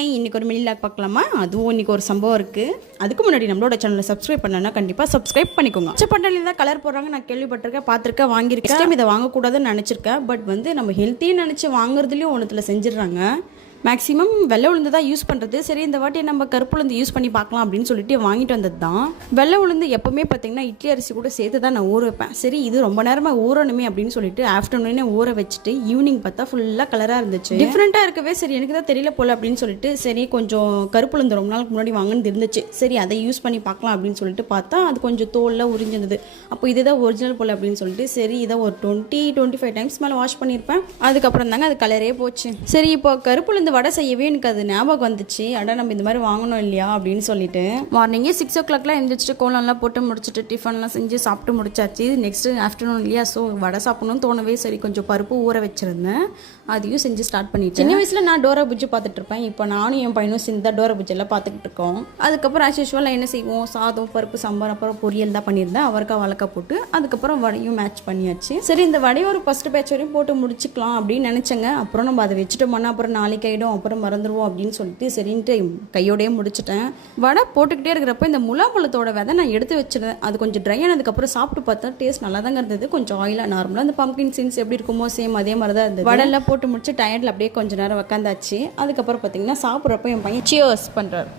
Hi, இன்றைக்கி ஒரு mini lock பார்க்கலாமா? அதுவும் இன்றைக்கி ஒரு சம்பவம் இருக்குது. அதுக்கு முன்னாடி நம்மளோட சேனலை சப்ஸ்கிரைப் பண்ணனா கண்டிப்பாக சப்ஸ்கிரைப் பண்ணிக்கோங்க. பச்சை தான் கலர் போடுறாங்க, நான் கேள்விப்பட்டிருக்கேன், பார்த்துருக்கேன், வாங்கியிருக்கேன். டைம் இதை வாங்கக்கூடாதுன்னு நினச்சிருக்கேன். பட் வந்து நம்ம ஹெல்த்தின்னு நினச்சி வாங்குறதுலேயும் ஒன்றுத்தில் செஞ்சிடறாங்க. மேக்ஸிமம் வெள்ளை உளுந்து தான் யூஸ் பண்ணுறது. சரி, இந்த வாட்டி நம்ம கருப்பு உளுந்து யூஸ் பண்ணி பார்க்கலாம் அப்படின்னு சொல்லிட்டு வாங்கிட்டு வந்தது தான். வெள்ளை உளுந்து எப்போவுமே பார்த்தீங்கன்னா இட்லி அரிசி கூட சேர்த்து தான் நான் ஊற வைப்பேன். சரி, இது ரொம்ப நேரமாக ஊறணுமே அப்படின்னு சொல்லிட்டு ஆஃப்டர்நூனே ஊற வச்சுட்டு ஈவினிங் பார்த்தா ஃபுல்லாக கலராக இருந்துச்சு. டிஃப்ரெண்ட்டாக இருக்கவே சரி எனக்கு தான் தெரியல போல அப்படின்னு சொல்லிட்டு சரி கொஞ்சம் கருப்பு உளுந்து ரொம்ப நாளுக்கு முன்னாடி வாங்கினது இருந்துச்சு. சரி, அதை யூஸ் பண்ணி பார்க்கலாம் அப்படின்னு சொல்லிட்டு பார்த்தா அது கொஞ்சம் தோலில் உறிஞ்சிருந்தது. அப்போ இதுதான் ஒரிஜினல் போல் அப்படின்னு சொல்லிட்டு சரி இதை ஒரு 20-25 டைம்ஸ் மேலே வாஷ் பண்ணியிருப்பேன். அதுக்கப்புறம் தாங்க அது கலரே போச்சு. சரி, இப்போ கருப்பு உளுந்து வடை செய்யவே எனக்கு அது ஞாபகம் வந்துச்சு. அட நம்ம இந்த மாதிரி வாங்கணும் இல்லையா அப்படின்னு சொல்லிட்டு மார்னிங்கே 6 o'clock எழுந்திரிச்சிட்டு கோலம்லாம் போட்டு முடிச்சுட்டு டிஃபன்லாம் செஞ்சு சாப்பிட்டு முடிச்சாச்சு. நெக்ஸ்ட் ஆஃப்டர்நூன் இல்லையா, ஸோ வடை சாப்பிடணும்னு தோணவே சரி கொஞ்சம் பருப்பு ஊற வச்சிருந்தேன். அதையும் செஞ்சு ஸ்டார்ட் பண்ணிட்டேன். சின்ன வயசில் நான் டோரா புஜ்ஜி பார்த்துட்டு இருப்பேன். இப்போ நானும் என் பையனும் சேர்ந்து டோரா புஜ்ஜெல்லாம் பார்த்துக்கிட்டு இருக்கோம். அதுக்கப்புறம் ஆஸ் யூஷுவல் என்ன செய்வோம், சாதம் பருப்பு சாம்பார் அப்புறம் பொரியல் தான் பண்ணியிருந்தேன். அவரைக்காய் வாழைக்காய் போட்டு அதுக்கப்புறம் வடையும் மேட்ச் பண்ணியாச்சு. சரி, இந்த வடையை ஒரு ஃபர்ஸ்ட் பேட்ச் வரையும் போட்டு முடிச்சுக்கலாம் அப்படின்னு நினச்சேங்க. அப்புறம் நம்ம அதை வச்சுட்டோம்னா அப்புறம் நாளைக்கு ஆகிடும், அப்புறம் மறந்துடுவோம் அப்படின்னு சொல்லிட்டு சரின்ட்டு கையோடையே முடிச்சிட்டேன். வடை போட்டுக்கிட்டே இருக்கிறப்ப இந்த முலாப்பழத்தோட விதை நான் எடுத்து வச்சிருந்தேன். அது கொஞ்சம் ட்ரை ஆனதுக்கப்புறம் சாப்பிட்டு பார்த்தா டேஸ்ட் நல்லா தாங்க இருந்தது. கொஞ்சம் ஆயிலாக நார்மலாக அந்த பம்ப்கின் சீன்ஸ் எப்படி இருக்குமோ சேம் அதே மாதிரி தான் இருந்தது. வடையெல்லாம் போட்டு முடிச்சு டயர்டில் அப்படியே கொஞ்சம் நேரம் உட்காந்தாச்சு. அதுக்கப்புறம் பார்த்தீங்கன்னா சாப்பிட்றப்ப என் பையன் சியர்ஸ் பண்ணுறாரு.